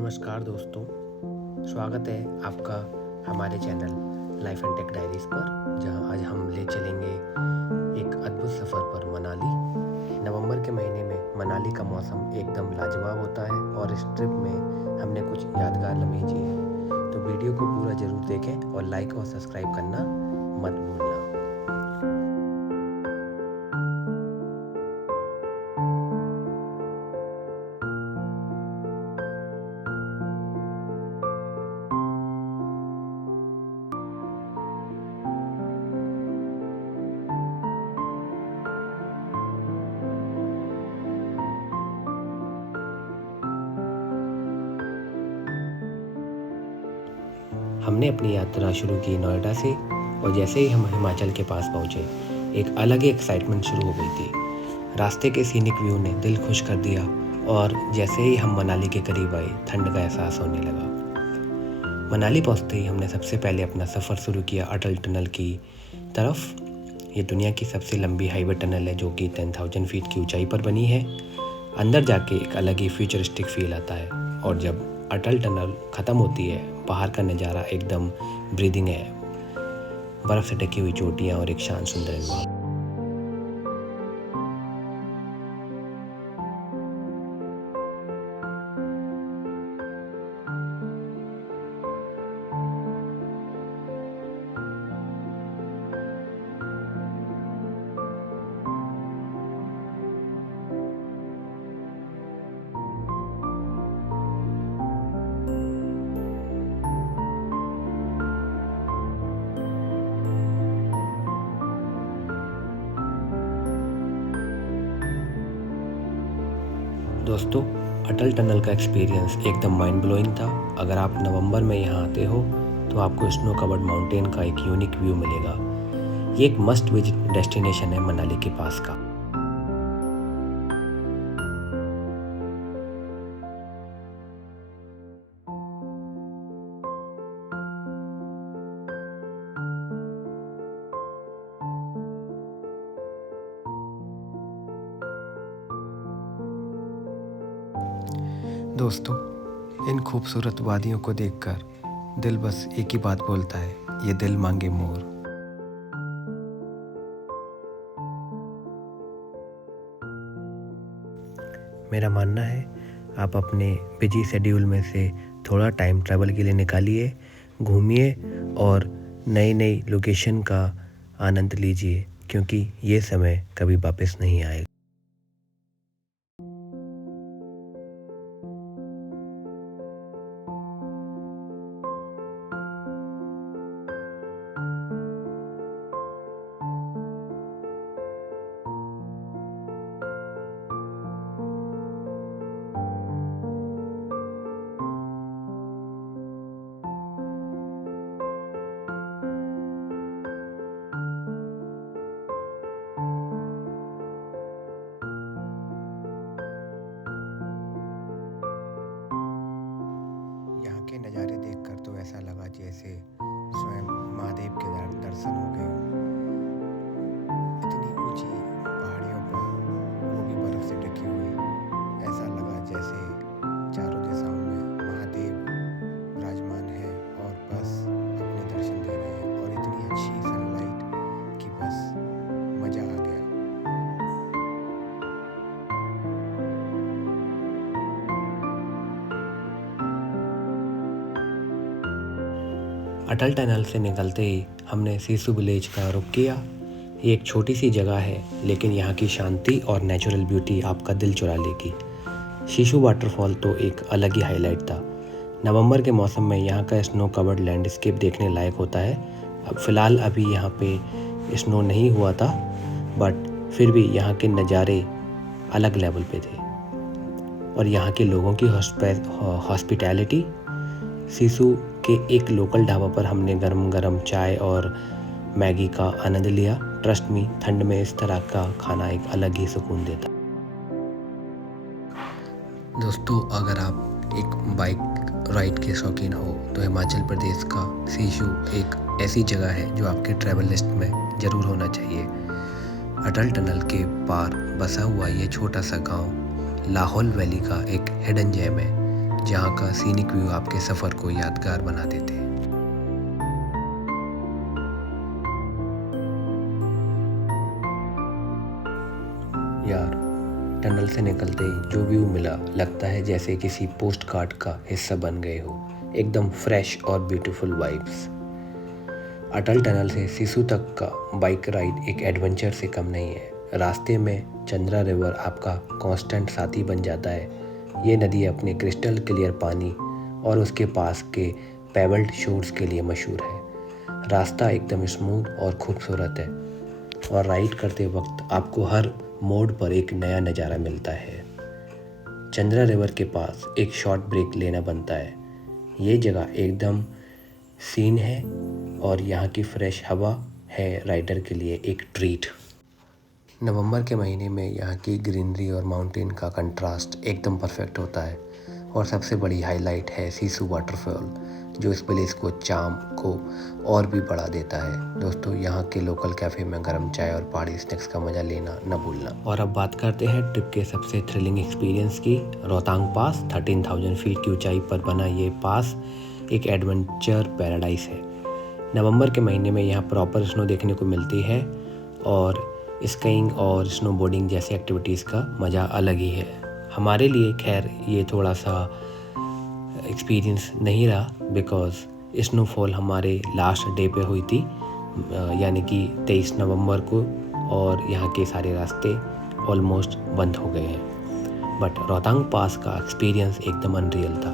नमस्कार दोस्तों, स्वागत है आपका हमारे channel life and tech diaries पर, जहां आज हम ले चलेंगे एक अद्भुत सफ़र पर मनाली। नवंबर के महीने में मनाली का मौसम एकदम लाजवाब होता है और इस ट्रिप में हमने कुछ यादगार लम्हे जिए। तो वीडियो को पूरा ज़रूर देखें और लाइक और सब्सक्राइब करना मत भूलना। हमने अपनी यात्रा शुरू की नोएडा से और जैसे ही हम हिमाचल के पास पहुंचे, एक अलग ही एक्साइटमेंट शुरू हो गई थी। रास्ते के सीनिक व्यू ने दिल खुश कर दिया और जैसे ही हम मनाली के करीब आए, ठंड का एहसास होने लगा। मनाली पहुंचते ही हमने सबसे पहले अपना सफ़र शुरू किया अटल टनल की तरफ। ये दुनिया की सबसे लंबी हाईवे टनल है जो कि 10,000 फीट की ऊंचाई पर बनी है। अंदर जाके एक अलग ही फ्यूचरिस्टिक फील आता है और जब अटल टनल ख़त्म होती है, बाहर का नज़ारा एकदम ब्रीदिंग है। बर्फ़ से ढकी हुई चोटियाँ और एक शांत सुंदर एनवायरनमेंट। दोस्तों, अटल टनल का एक्सपीरियंस एकदम माइंड ब्लोइंग था। अगर आप नवंबर में यहाँ आते हो तो आपको स्नो कवर्ड माउंटेन का एक यूनिक व्यू मिलेगा। ये एक मस्ट विजिट डेस्टिनेशन है मनाली के पास का। दोस्तों, इन खूबसूरत वादियों को देखकर दिल बस एक ही बात बोलता है, ये दिल मांगे मोर। मेरा मानना है आप अपने बिजी शेड्यूल में से थोड़ा टाइम ट्रैवल के लिए निकालिए, घूमिए और नई नई लोकेशन का आनंद लीजिए, क्योंकि ये समय कभी वापस नहीं आएगा। यहाँ के नज़ारे देखकर तो ऐसा लगा जैसे स्वयं महादेव के दर्शन हो गए हों। इतनी ऊंची पहाड़ियों पर, वो भी बर्फ से ढकी हुई, ऐसा लगा जैसे चारों दिशाओं में महादेव विराजमान है और बस अपने दर्शन दे रहे हैं। और इतनी अच्छी सनलाइट कि बस मज़ा आ गया। अटल टनल से निकलते ही हमने सिसु विलेज का रुख किया। ये एक छोटी सी जगह है, लेकिन यहाँ की शांति और नेचुरल ब्यूटी आपका दिल चुरा लेगी। सिसु वाटरफॉल तो एक अलग ही हाईलाइट था। नवंबर के मौसम में यहाँ का स्नो कवर्ड लैंडस्केप देखने लायक होता है। अब फ़िलहाल अभी यहाँ पे स्नो नहीं हुआ था, बट फिर भी यहाँ के नज़ारे अलग लेवल पे थे। और यहाँ के लोगों की हॉस्पिटैलिटी। सिसु के एक लोकल ढाबा पर हमने गरम गरम चाय और मैगी का आनंद लिया। ट्रस्ट मी, ठंड में इस तरह का खाना एक अलग ही सुकून देता। दोस्तों, अगर आप एक बाइक राइड के शौकीन हो तो हिमाचल प्रदेश का सिसु एक ऐसी जगह है जो आपके ट्रैवल लिस्ट में ज़रूर होना चाहिए। अटल टनल के पार बसा हुआ ये छोटा सा गांव लाहौल वैली का एक हिडन जेम है, जहाँ का सीनिक व्यू आपके सफ़र को यादगार बना देते हैं। यार, टनल से निकलते ही जो व्यू मिला लगता है जैसे किसी पोस्ट कार्ड का हिस्सा बन गए हो। एकदम फ्रेश और ब्यूटीफुल वाइब्स। अटल टनल से सिसु तक का बाइक राइड एक एडवेंचर से कम नहीं है। रास्ते में चंद्रा रिवर आपका कांस्टेंट साथी बन जाता है। ये नदी अपने क्रिस्टल क्लियर पानी और उसके पास के पेबल्ड शोर्स के लिए मशहूर है। रास्ता एकदम स्मूथ और खूबसूरत है और राइड करते वक्त आपको हर मोड़ पर एक नया नज़ारा मिलता है। चंद्रा रिवर के पास एक शॉर्ट ब्रेक लेना बनता है। ये जगह एकदम सीन है और यहाँ की फ्रेश हवा है राइडर के लिए एक ट्रीट। नवंबर के महीने में यहाँ की ग्रीनरी और माउंटेन का कंट्रास्ट एकदम परफेक्ट होता है और सबसे बड़ी हाईलाइट है सिसु वाटरफॉल, जो इस प्लेस को चार्म को और भी बढ़ा देता है। दोस्तों, यहाँ के लोकल कैफ़े में गर्म चाय और पहाड़ी स्नैक्स का मज़ा लेना न भूलना। और अब बात करते हैं ट्रिप के सबसे थ्रिलिंग एक्सपीरियंस की। रोहतांग पास 13,000 फीट की ऊंचाई पर बना ये पास एक एडवेंचर पैराडाइज है। नवंबर के महीने में यहाँ प्रॉपर स्नो देखने को मिलती है और स्कीइंग और स्नोबोर्डिंग जैसी एक्टिविटीज़ का मज़ा अलग ही है। हमारे लिए खैर ये थोड़ा सा एक्सपीरियंस नहीं रहा बिकॉज़ स्नोफॉल हमारे लास्ट डे पे हुई थी, यानी कि 23 नवंबर को, और यहाँ के सारे रास्ते ऑलमोस्ट बंद हो गए हैं। बट रोहतांग पास का एक्सपीरियंस एकदम अनरियल था।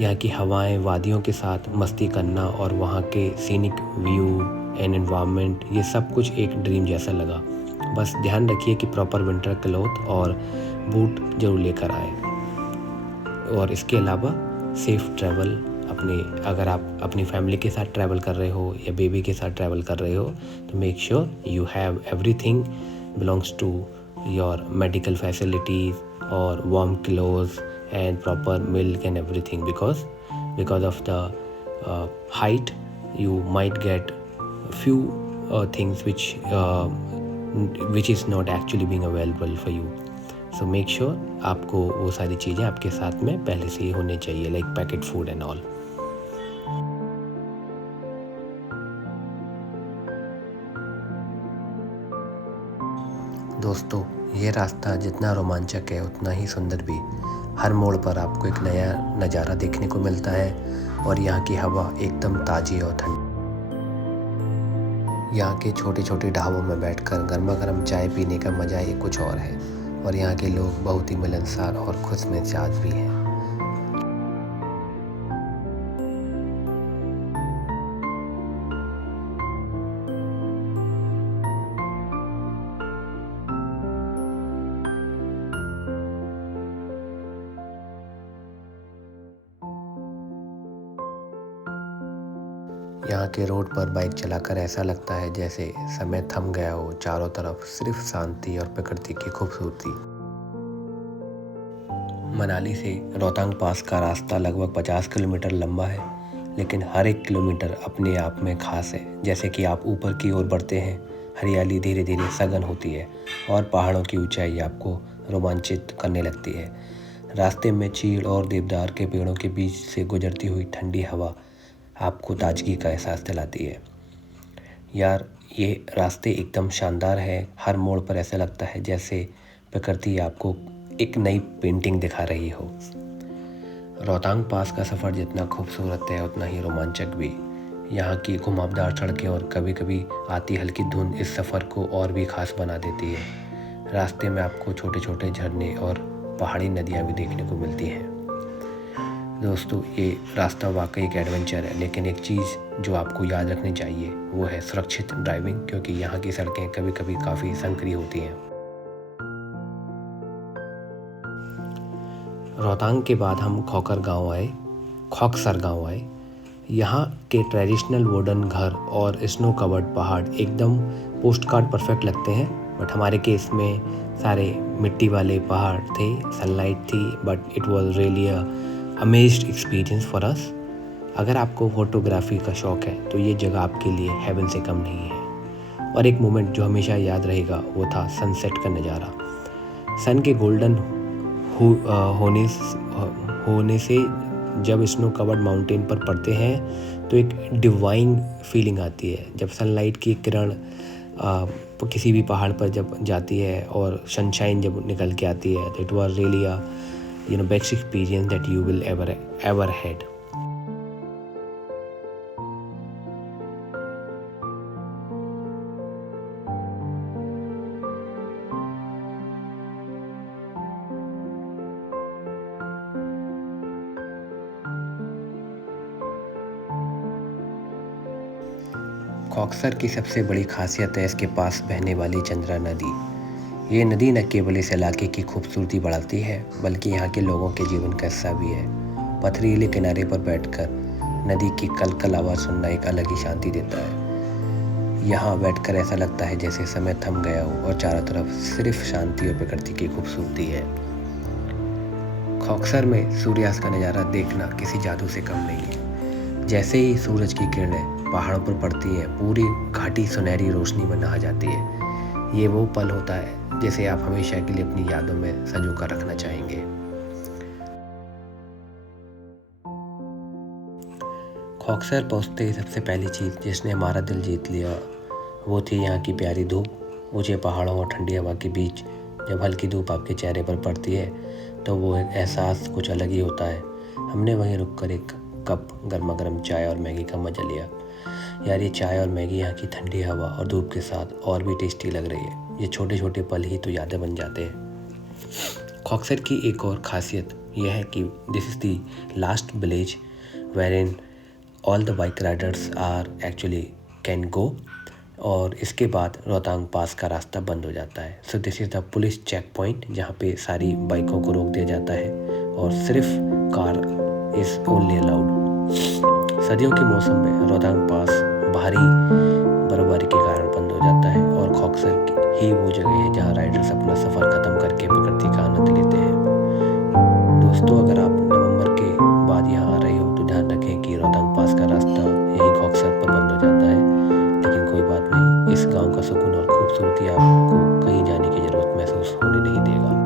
यहाँ की हवाएं, वादियों के साथ मस्ती करना और वहाँ के सीनिक व्यू एंड एनवायरनमेंट, ये सब कुछ एक ड्रीम जैसा लगा। बस ध्यान रखिए कि प्रॉपर विंटर क्लॉथ और बूट जरूर लेकर आए। और इसके अलावा सेफ़ ट्रैवल, अगर आप अपनी फैमिली के साथ ट्रैवल कर रहे हो या बेबी के साथ ट्रैवल कर रहे हो तो make sure you have everything belongs to your medical facilities और warm clothes and proper milk and everything because of the height you might get few things which is not actually being available for you. So make sure आपको वो सारी चीज़ें आपके साथ में पहले से ही होने चाहिए, like packet food and all. दोस्तों, ये रास्ता जितना रोमांचक है उतना ही सुंदर भी। हर मोड़ पर आपको एक नया नज़ारा देखने को मिलता है और यहाँ की हवा एकदम ताज़ी और ठंडी। यहाँ के छोटे छोटे ढाबों में बैठकर गर्मा गर्म चाय पीने का मज़ा ही कुछ और है और यहाँ के लोग बहुत ही मिलनसार और खुशमिजाज भी हैं। यहाँ के रोड पर बाइक चलाकर ऐसा लगता है जैसे समय थम गया हो, चारों तरफ सिर्फ शांति और प्रकृति की खूबसूरती। मनाली से रोहतांग पास का रास्ता लगभग 50 किलोमीटर लंबा है, लेकिन हर एक किलोमीटर अपने आप में खास है। जैसे कि आप ऊपर की ओर बढ़ते हैं, हरियाली धीरे धीरे सघन होती है और पहाड़ों की ऊंचाई आपको रोमांचित करने लगती है। रास्ते में चीड़ और देवदार के पेड़ों के बीच से गुजरती हुई ठंडी हवा आपको ताजगी का एहसास दिलाती है। यार, ये रास्ते एकदम शानदार है। हर मोड़ पर ऐसा लगता है जैसे प्रकृति आपको एक नई पेंटिंग दिखा रही हो। रोहतांग पास का सफ़र जितना खूबसूरत है उतना ही रोमांचक भी। यहाँ की घुमावदार सड़कें और कभी कभी आती हल्की धुंध इस सफ़र को और भी खास बना देती है। रास्ते में आपको छोटे छोटे झरने और पहाड़ी नदियाँ भी देखने को मिलती हैं। दोस्तों, ये रास्ता वाकई एक एडवेंचर है, लेकिन एक चीज़ जो आपको याद रखनी चाहिए वो है सुरक्षित ड्राइविंग, क्योंकि यहाँ की सड़कें कभी कभी काफ़ी संकरी होती हैं। रोहतांग के बाद हम खॉकसर गांव आए। यहाँ के ट्रेडिशनल वुडन घर और स्नो कवर्ड पहाड़ एकदम पोस्ट कार्ड परफेक्ट लगते हैं, बट हमारे केस में सारे मिट्टी वाले पहाड़ थे, सनलाइट थी, but it was really amazed experience for us. अगर आपको फोटोग्राफी का शौक़ है तो ये जगह आपके लिए हेवन से कम नहीं है। और एक मोमेंट जो हमेशा याद रहेगा वो था सनसेट का नज़ारा। सन के गोल्डन होने से जब स्नो कवर्ड माउंटेन पर पड़ते हैं तो एक डिवाइन फीलिंग आती है। जब सनलाइट की किरण किसी भी पहाड़ पर जब जाती है और सनशाइन जब निकल के आती है, तो it was really a best experience that you will ever had. Khoksar की सबसे बड़ी खासियत है इसके पास बहने वाली चंद्रा नदी। ये नदी न केवल इस इलाके की खूबसूरती बढ़ाती है बल्कि यहाँ के लोगों के जीवन का हिस्सा भी है। पथरीले किनारे पर बैठकर नदी की कलकल आवाज़ सुनना एक अलग ही शांति देता है। यहाँ बैठकर ऐसा लगता है जैसे समय थम गया हो और चारों तरफ सिर्फ शांति और प्रकृति की खूबसूरती है। खॉक्सर में सूर्यास्त का नज़ारा देखना किसी जादू से कम नहीं है। जैसे ही सूरज की किरणें पहाड़ों पर पड़ती है, पूरी घाटी सुनहरी रोशनी में नहा जाती है। ये वो पल होता है जिसे आप हमेशा के लिए अपनी यादों में संजो कर रखना चाहेंगे। खॉक्सर पहुंचते ही सबसे पहली चीज़ जिसने हमारा दिल जीत लिया वो थी यहाँ की प्यारी धूप। ऊंचे पहाड़ों और ठंडी हवा के बीच जब हल्की धूप आपके चेहरे पर पड़ती है तो वो एक एहसास कुछ अलग ही होता है। हमने वहीं रुककर एक कप गर्मा गर्म चाय और मैगी का मज़ा लिया। यार, ये चाय और मैगी यहाँ की ठंडी हवा और धूप के साथ और भी टेस्टी लग रही है। ये छोटे छोटे पल ही तो यादें बन जाते हैं। खॉक्सर की एक और खासियत यह है कि this is the last village where in all the bike riders are actually can go, और इसके बाद रोहतांग पास का रास्ता बंद हो जाता है। So this is the police check point जहाँ पे सारी बाइकों को रोक दिया जाता है और सिर्फ कार इज़ ओनली अलाउड। सर्दियों के मौसम में रोहतांग पास भारी बर्फबारी के कारण बंद हो जाता है और खॉक्सर ही वो जगह है जहाँ राइडर्स अपना सफ़र ख़त्म करके प्रकृति का आनंद लेते हैं। दोस्तों, अगर आप नवंबर के बाद यहाँ आ रहे हो तो ध्यान रखें कि रोहतांग पास का रास्ता यही खॉक्सर पर बंद हो जाता है, लेकिन कोई बात नहीं, इस गांव का सुकून और खूबसूरती आपको कहीं जाने की ज़रूरत महसूस होने नहीं देगा।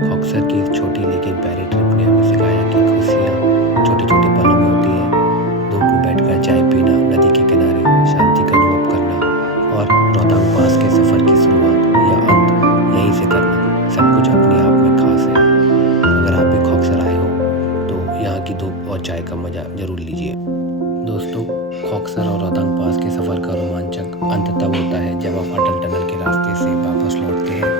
खॉक्सर की छोटी लेकिन प्यारी ट्रिप ने हमें सिखाया कि खुशियाँ छोटे छोटे पलों में होती हैं। धूप में बैठकर चाय पीना, नदी के किनारे शांति का अनुभव करना और रोहतांग पास के सफ़र की शुरुआत या अंत यहीं से करना, सब कुछ अपने आप में खास है। अगर आप भी खॉक्सर आए हो तो यहाँ की धूप और चाय का मज़ा ज़रूर लीजिए। दोस्तों, खॉक्सर और रोहतांग पास के सफ़र का रोमांचक अंत तब होता है जब आप अटल टनल के रास्ते से वापस लौटते हैं।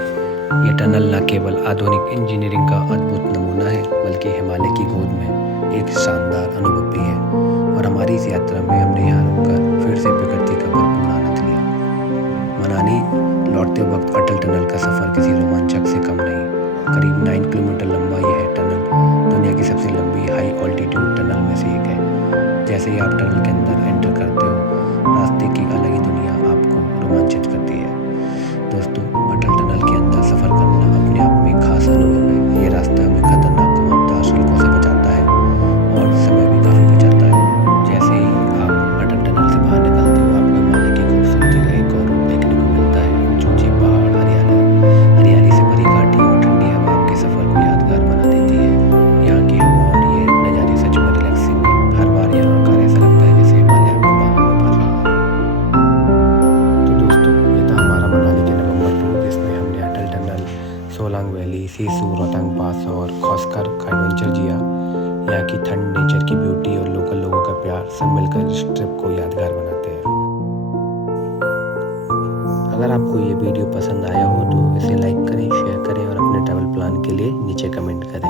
ये टनल न केवल आधुनिक इंजीनियरिंग का अद्भुत नमूना है बल्कि हिमालय की गोद में एक शानदार अनुभव भी है। और हमारी इस यात्रा में हमने यहाँ रुककर फिर से प्रकृति का भरपूर आनंद लिया। मनाली लौटते वक्त अटल टनल का सफ़र किसी रोमांचक से कम नहीं। करीब 9 किलोमीटर लंबा यह टनल दुनिया की सबसे लंबी हाई ऑल्टीट्यूड टनल में से एक है। जैसे ही आप टनल के अंदर एंटर करते हो, रास्ते की अलग ही दुनिया आपको रोमांचित करती है। दोस्तों, अटल टनल के अंदर सफ़र करना अपने आप में खास अनुभव है। ये रास्ता हमें खतरनाक घुमावदार सड़कों से बचाता है और समय भी काफ़ी बचाता है। जैसे ही आप अटल टनल से बाहर निकलते हो, आपको हिमालय की खूबसूरती का एक और रूप देखने को मिलता है। ऊंचे पहाड़, हरियाली से भरी घाटी और ठंडी हवा आपके सफ़र को यादगार बना देती है। यहाँ की हवा और ये नज़ारे सच में रिलैक्सिंग है। हर बार यहाँ आकर ऐसा लगता है जैसे हिमालय आपको बाहों में भर रहा है। तो दोस्तों, ये था हमारा मनाली के नवंबर टूर, जिसमें हमने अटल टनल, सोलांग वैली, सिसु, रोहतांग पास और खॉक्सर का एडवेंचर जिया। यहाँ की ठंड, नेचर की ब्यूटी और लोकल लोगों का प्यार सब मिलकर इस ट्रिप को यादगार बनाते हैं। अगर आपको ये वीडियो पसंद आया हो तो इसे लाइक करें, शेयर करें और अपने ट्रैवल प्लान के लिए नीचे कमेंट करें।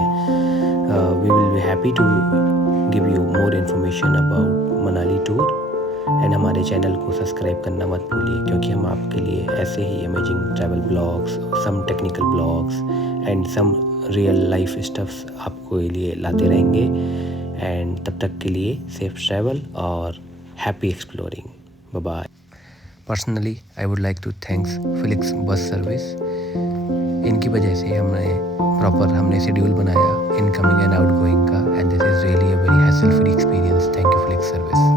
We will be happy to give you more information about Manali tour. And हमारे चैनल को सब्सक्राइब करना मत भूलिए, क्योंकि हम आपके लिए ऐसे ही amazing travel blogs, some technical blogs and some real life stuffs आपको लिए लाते रहेंगे। एंड तब तक के लिए सेफ ट्रैवल और happy exploring. Bye bye. Personally, I would like to thank Felix Bus Service. इनकी वजह से हमने शेड्यूल बनाया इनकमिंग एंड आउटगोइंग का, and this is really a very hassle free experience. Thank you flix service.